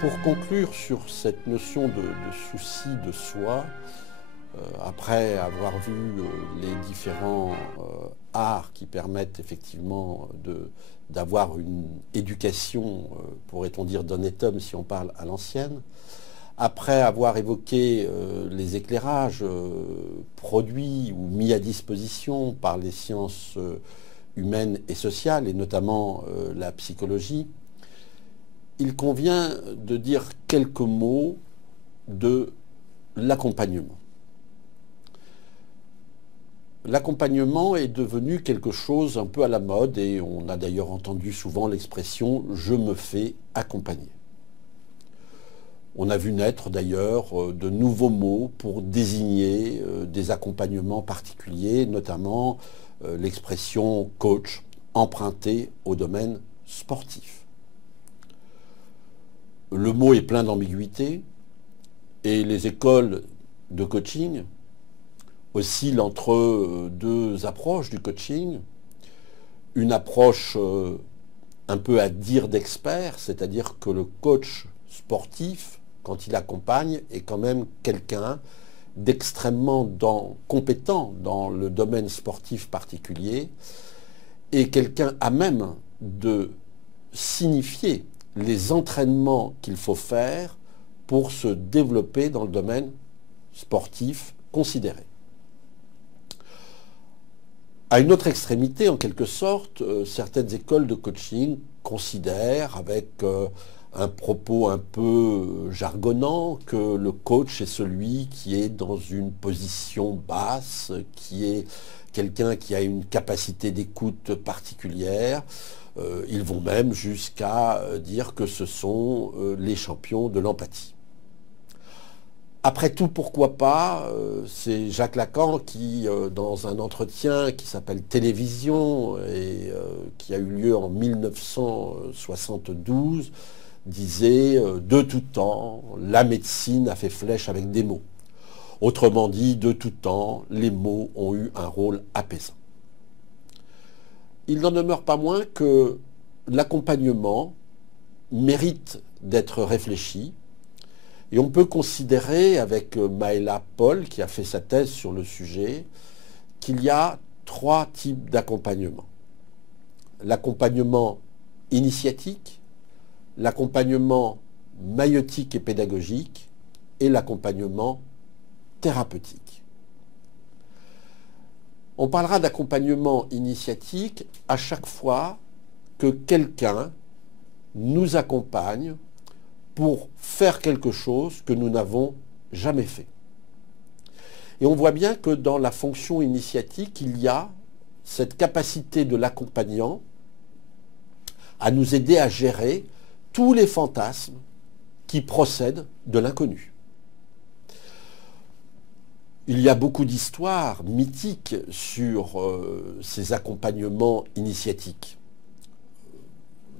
Pour conclure sur cette notion de souci de soi, après avoir vu les différents arts qui permettent effectivement d'avoir une éducation, pourrait-on dire, d'honnête homme si on parle à l'ancienne, après avoir évoqué les éclairages produits ou mis à disposition par les sciences humaines et sociales, et notamment la psychologie, il convient de dire quelques mots de l'accompagnement. L'accompagnement est devenu quelque chose un peu à la mode et on a d'ailleurs entendu souvent l'expression « je me fais accompagner ». On a vu naître d'ailleurs de nouveaux mots pour désigner des accompagnements particuliers, notamment l'expression « coach » empruntée au domaine sportif. Le mot est plein d'ambiguïté et les écoles de coaching oscillent entre deux approches du coaching. Une approche un peu à dire d'expert, c'est-à-dire que le coach sportif, quand il accompagne, est quand même quelqu'un d'extrêmement compétent dans le domaine sportif particulier et quelqu'un à même de signifier les entraînements qu'il faut faire pour se développer dans le domaine sportif considéré. À une autre extrémité, en quelque sorte, certaines écoles de coaching considèrent, avec un propos un peu jargonnant, que le coach est celui qui est dans une position basse, qui est quelqu'un qui a une capacité d'écoute particulière. Ils vont même jusqu'à dire que ce sont les champions de l'empathie. Après tout, pourquoi pas? C'est Jacques Lacan qui, dans un entretien qui s'appelle Télévision et qui a eu lieu en 1972, disait de tout temps, la médecine a fait flèche avec des mots. Autrement dit, de tout temps, les mots ont eu un rôle apaisant. Il n'en demeure pas moins que l'accompagnement mérite d'être réfléchi et on peut considérer avec Maëla Paul, qui a fait sa thèse sur le sujet, qu'il y a trois types d'accompagnement. L'accompagnement initiatique, l'accompagnement maïeutique et pédagogique et l'accompagnement thérapeutique. On parlera d'accompagnement initiatique à chaque fois que quelqu'un nous accompagne pour faire quelque chose que nous n'avons jamais fait. Et on voit bien que dans la fonction initiatique, il y a cette capacité de l'accompagnant à nous aider à gérer tous les fantasmes qui procèdent de l'inconnu. Il y a beaucoup d'histoires mythiques sur ces accompagnements initiatiques.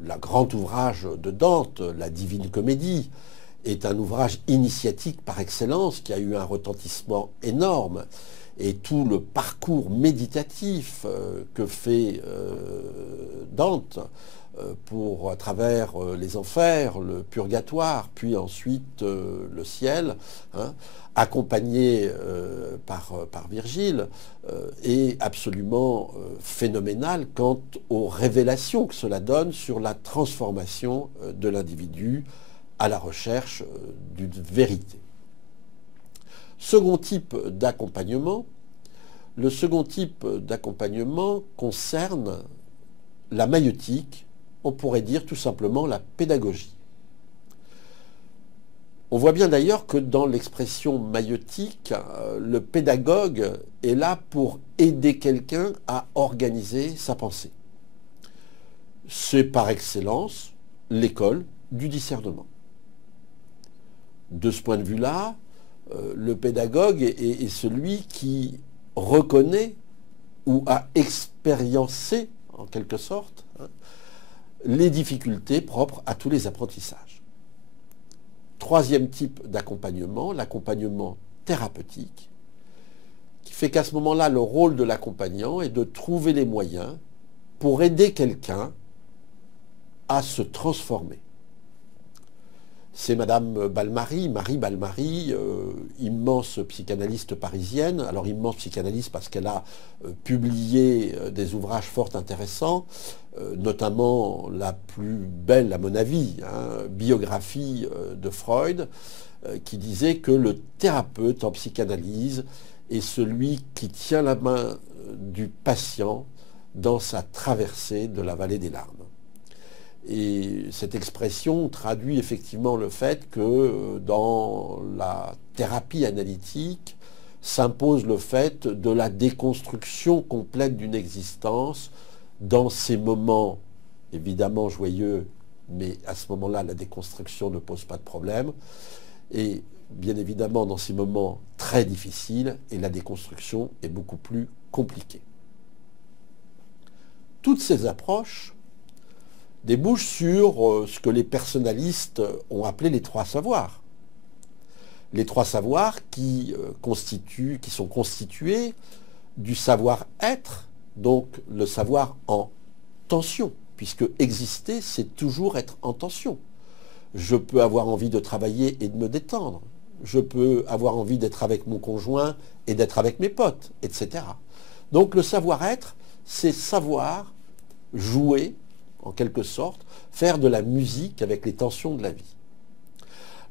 Le grand ouvrage de Dante, la Divine Comédie, est un ouvrage initiatique par excellence qui a eu un retentissement énorme. Et tout le parcours méditatif que fait Dante à travers les enfers, le purgatoire, puis ensuite le ciel, accompagné par Virgile, est absolument phénoménal quant aux révélations que cela donne sur la transformation de l'individu à la recherche d'une vérité. Second type d'accompagnement, le second type d'accompagnement concerne la maïeutique, on pourrait dire tout simplement la pédagogie. On voit bien d'ailleurs que dans l'expression maïeutique, le pédagogue est là pour aider quelqu'un à organiser sa pensée. C'est par excellence l'école du discernement. De ce point de vue-là, le pédagogue est celui qui reconnaît ou a expériencé, en quelque sorte, les difficultés propres à tous les apprentissages. Troisième type d'accompagnement, l'accompagnement thérapeutique, qui fait qu'à ce moment-là, le rôle de l'accompagnant est de trouver les moyens pour aider quelqu'un à se transformer. c'est Madame Balmary, Marie Balmary, immense psychanalyste parisienne. Alors immense psychanalyste parce qu'elle a publié des ouvrages fort intéressants, notamment la plus belle à mon avis, biographie de Freud, qui disait que le thérapeute en psychanalyse est celui qui tient la main du patient dans sa traversée de la vallée des larmes. Et cette expression traduit effectivement le fait que dans la thérapie analytique s'impose le fait de la déconstruction complète d'une existence dans ces moments évidemment joyeux, mais à ce moment-là, la déconstruction ne pose pas de problème. Et bien évidemment, dans ces moments très difficiles, et la déconstruction est beaucoup plus compliquée. Toutes ces approches débouchent sur ce que les personnalistes ont appelé les trois savoirs. Les trois savoirs qui sont constitués du savoir-être, donc le savoir en tension, puisque exister, c'est toujours être en tension. Je peux avoir envie de travailler et de me détendre. Je peux avoir envie d'être avec mon conjoint et d'être avec mes potes, etc. Donc le savoir-être, c'est savoir jouer, en quelque sorte, faire de la musique avec les tensions de la vie.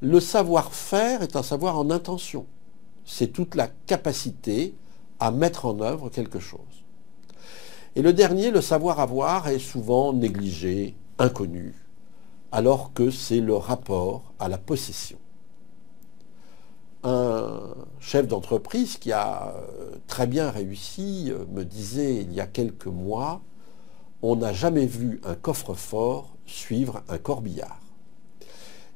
Le savoir-faire est un savoir en intention. C'est toute la capacité à mettre en œuvre quelque chose. Et le dernier, le savoir-avoir, est souvent négligé, inconnu, alors que c'est le rapport à la possession. Un chef d'entreprise qui a très bien réussi me disait il y a quelques mois, on n'a jamais vu un coffre-fort suivre un corbillard.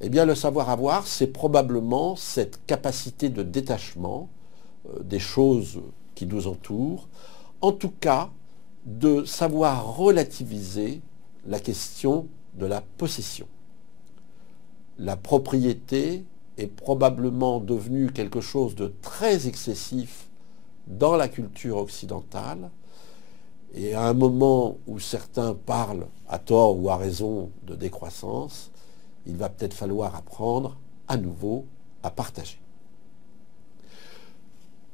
Eh bien, le savoir-avoir, c'est probablement cette capacité de détachement des choses qui nous entourent, en tout cas, de savoir relativiser la question de la possession. La propriété est probablement devenue quelque chose de très excessif dans la culture occidentale, et à un moment où certains parlent, à tort ou à raison, de décroissance, il va peut-être falloir apprendre à nouveau à partager.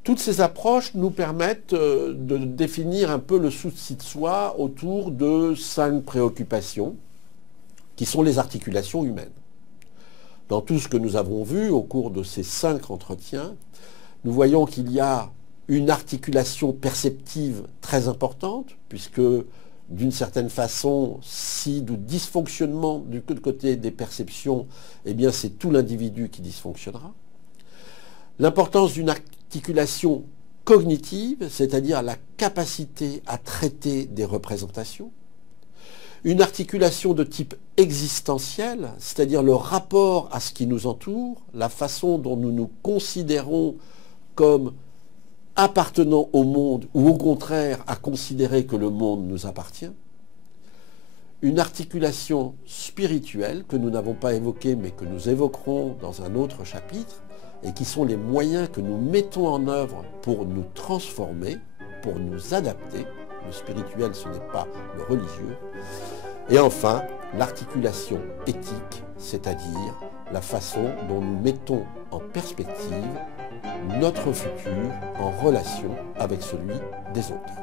Toutes ces approches nous permettent de définir un peu le souci de soi autour de 5 préoccupations qui sont les articulations humaines. Dans tout ce que nous avons vu au cours de ces 5 entretiens, nous voyons qu'il y a une articulation perceptive très importante, puisque d'une certaine façon, si du dysfonctionnement du côté des perceptions, eh bien c'est tout l'individu qui dysfonctionnera. L'importance d'une articulation cognitive, c'est-à-dire la capacité à traiter des représentations. Une articulation de type existentiel, c'est-à-dire le rapport à ce qui nous entoure, la façon dont nous nous considérons comme appartenant au monde ou au contraire à considérer que le monde nous appartient. Une articulation spirituelle que nous n'avons pas évoquée mais que nous évoquerons dans un autre chapitre et qui sont les moyens que nous mettons en œuvre pour nous transformer, pour nous adapter. Le spirituel, ce n'est pas le religieux. Et enfin, l'articulation éthique, c'est-à-dire la façon dont nous mettons en perspective notre futur en relation avec celui des autres.